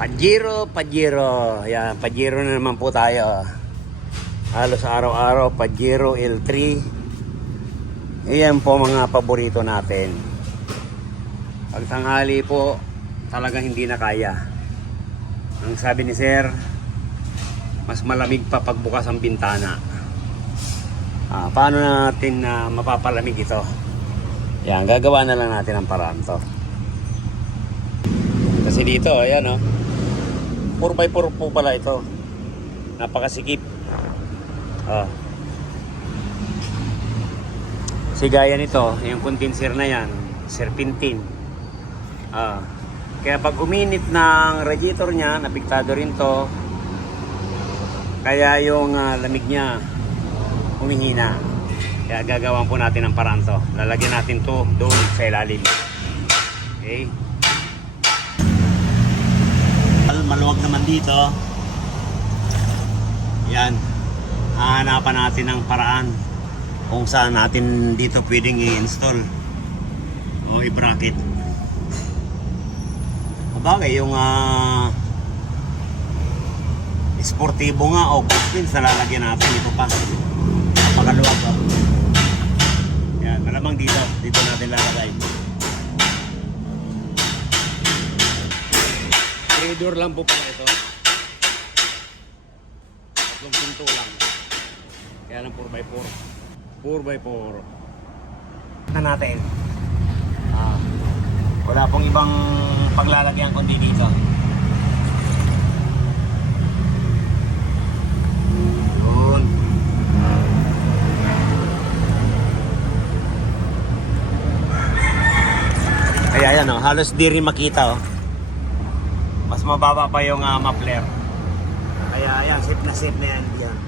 Pajero, Pajero. Yan, Pajero na naman po tayo. Halos araw-araw, Pajero L3. Iyan po mga paborito natin. Pag tanghali po, talagang hindi na kaya. Ang sabi ni Sir, mas malamig pa pagbukas ang bintana. Paano natin mapapalamig ito? Yan, gagawa na lang natin ang paraan to. Kasi dito, ayan o. 4x4 po pala ito. Napakasikip. Sigaya nito, yung condenser na yan, serpentine. Kaya pag uminit ng radiator niya, napiktado rin to. Kaya yung lamig niya humihina. Kaya gagawin po natin ang paraan to. Lalagyan natin to doon sa ilalim. Okay. Maluwag naman dito. Yan. Hahanapan natin ng paraan kung saan natin dito pwedeng i-install o i-bracket. Bagay yung sportibo nga o pins na lalagyan natin ito pa. Napakaluwag o. Yan, malamang dito natin lalagay. Door lang po pala ito. Tatlong pinto lang. Kaya lang 4x4. 4x4. Na natin. Wala pong ibang paglalagyan kundi dito. Yun. Kaya yan o, halos di rin makita o. Mas mababa pa yung muffler. Kaya yan, safe na yan diyan.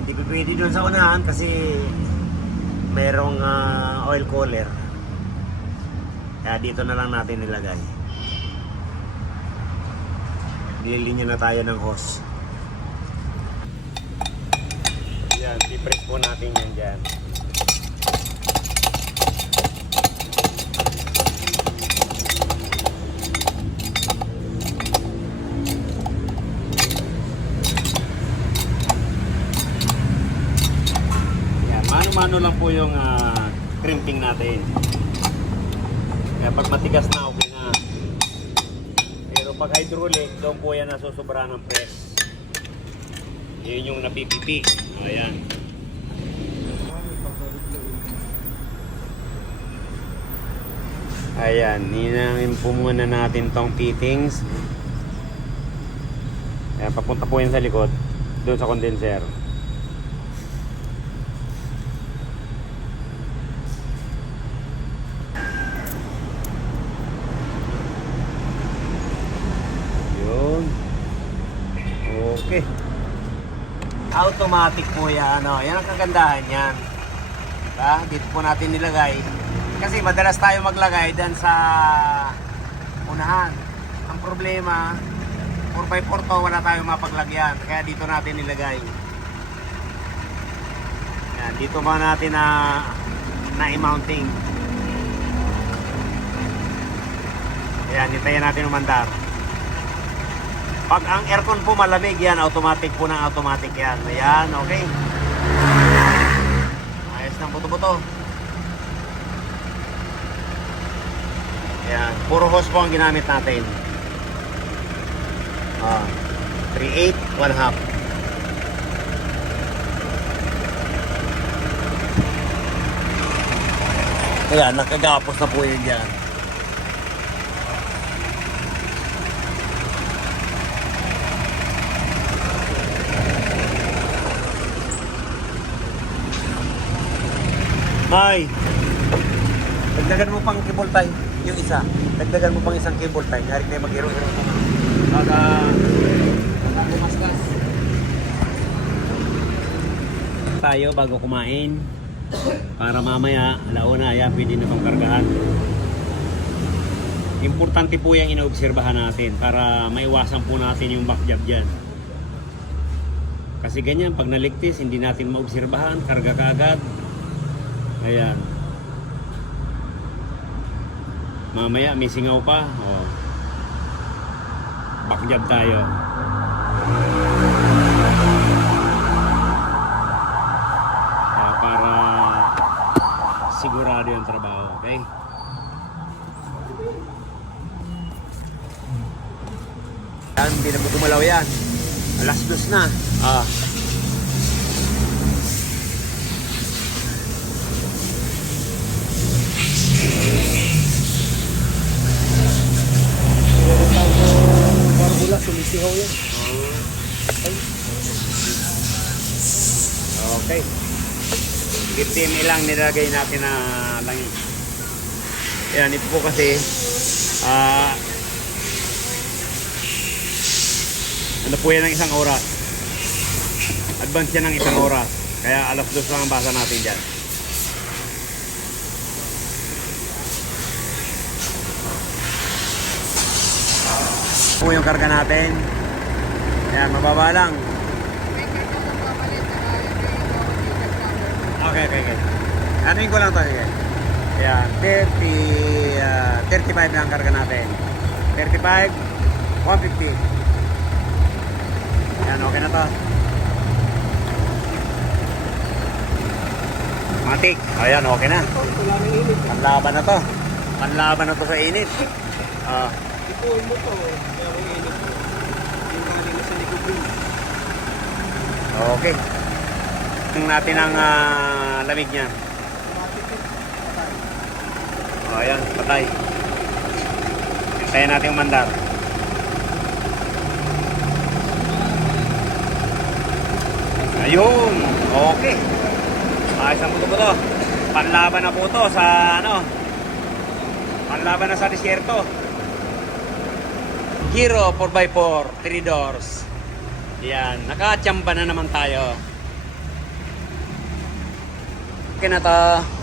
Hindi ko pwede doon sa unahan kasi merong oil cooler. Kaya dito na lang natin nilagay. Nililinya na tayo ng hose. Yan, i-press po natin yan dyan. Mano lang po yung crimping natin. Kaya pag matigas na, okay na. Pero pag hydraulic, doon po yan nasusobra ng press. Yun yung napipipi. Ayan. Ayan, ninangin po muna natin tong fittings. Ayan, papunta po yan sa likod, doon sa condenser. Okay. Automatic po yan, yan ang kagandahan yan. Diba? Dito po natin nilagay. Kasi madalas tayo maglagay dyan sa unahan. Ang problema, 4x4 to, wala tayong mapaglagyan. Kaya dito natin nilagay. Yan, dito ba natin na i-mounting. Yan, hintayin natin umandar. Pag ang aircon po malamig yan, automatic po ng automatic yan. Ayan, okay. Ayos ng buto-buto. Ayan, puro hose po ang ginamit natin. 3/8, 1/2. Ayan, nakagapos na po yun dyan. Ay, dagdagan mo pang cable tie, yung isa. Dagdagan mo pang isang cable tie. Hari kayo mag-hero-hero naman. Bumaskas. Tayo bago kumain. Para mamaya, alauna, pwede na pang kargahan. Importante po yung inaobserbahan natin para maiwasan po natin yung backjab dyan. Kasi ganyan, pag naligtis, hindi natin maobserbahan, karga kaagad. Ayan. Mamaya may singaw pa. Back job tayo. Para sigurado yung trabaho, okay? Yan, hindi na mo gumalaw yan. Alas 2 na. Barbula, sumisihaw yan. Okay. 15 ilang nilagay natin na langis. Yan, ito po kasi ano po yan ng isang oras. Advance yan ng isang oras. Kaya alas 2 lang ang basa natin dyan. Po yung karga natin. Ayan, mababa lang. Okay. Anuin ko lang to. Sige. Ayan, 35 na ang karga natin. 35, 150. Ayan, okay na to. Matik. Ayan, okay na. Panlaban na to. Panlaban na to sa init. Ipuin mo to. Kaya kung init mo. Yung galing na sa likod yun. Okay. Tingnan natin ang lamig niya. Ayan, patay. Hintayin natin yung mandar. Ayun, okay. Ayos ang puto po to. Panlaban na po to sa panlaban na sa disyerto. Giro 4x4, 3 doors. Yan, nakachamba na naman tayo. Okay na to.